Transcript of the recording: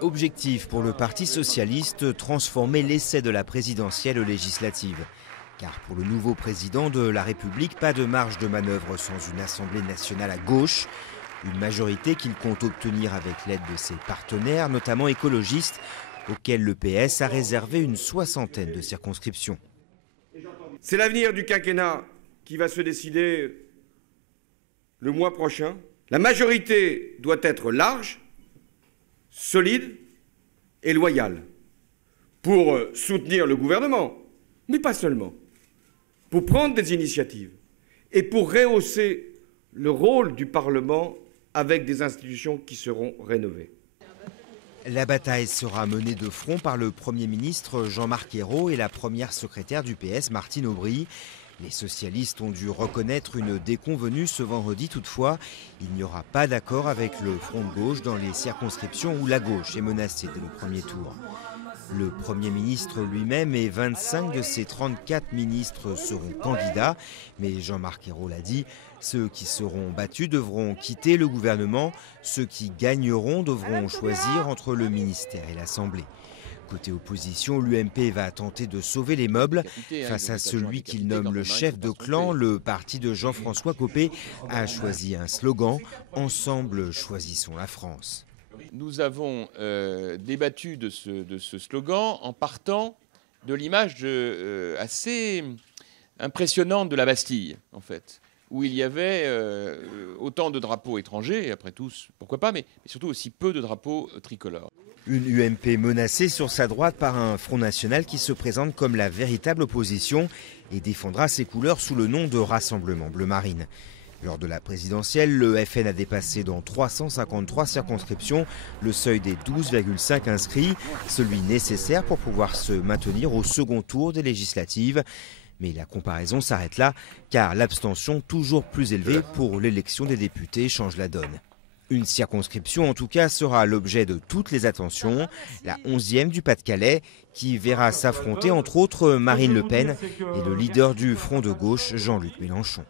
Objectif pour le Parti socialiste, transformer l'essai de la présidentielle législative. Car pour le nouveau président de la République, pas de marge de manœuvre sans une Assemblée nationale à gauche. Une majorité qu'il compte obtenir avec l'aide de ses partenaires, notamment écologistes, auxquels le PS a réservé une 60aine de circonscriptions. C'est l'avenir du quinquennat qui va se décider le mois prochain. La majorité doit être large, solide et loyale pour soutenir le gouvernement, mais pas seulement, pour prendre des initiatives et pour rehausser le rôle du Parlement avec des institutions qui seront rénovées. La bataille sera menée de front par le Premier ministre Jean-Marc Ayrault et la première secrétaire du PS Martine Aubry. Les socialistes ont dû reconnaître une déconvenue ce vendredi. Toutefois, il n'y aura pas d'accord avec le Front de gauche dans les circonscriptions où la gauche est menacée dès le premier tour. Le Premier ministre lui-même et 25 de ses 34 ministres seront candidats. Mais Jean-Marc Ayrault l'a dit, ceux qui seront battus devront quitter le gouvernement. Ceux qui gagneront devront choisir entre le ministère et l'Assemblée. Côté opposition, l'UMP va tenter de sauver les meubles. Face à celui qu'il nomme le chef de clan, le parti de Jean-François Copé a choisi un slogan « Ensemble, choisissons la France ». Nous avons débattu de ce slogan en partant de l'image assez impressionnante de la Bastille, en fait, où il y avait autant de drapeaux étrangers, et après tous, pourquoi pas, mais surtout aussi peu de drapeaux tricolores. Une UMP menacée sur sa droite par un Front National qui se présente comme la véritable opposition et défendra ses couleurs sous le nom de Rassemblement Bleu Marine. Lors de la présidentielle, le FN a dépassé dans 353 circonscriptions le seuil des 12,5 inscrits, celui nécessaire pour pouvoir se maintenir au second tour des législatives. Mais la comparaison s'arrête là, car l'abstention toujours plus élevée pour l'élection des députés change la donne. Une circonscription en tout cas sera l'objet de toutes les attentions, la 11e du Pas-de-Calais, qui verra s'affronter entre autres Marine Le Pen et le leader du Front de gauche, Jean-Luc Mélenchon.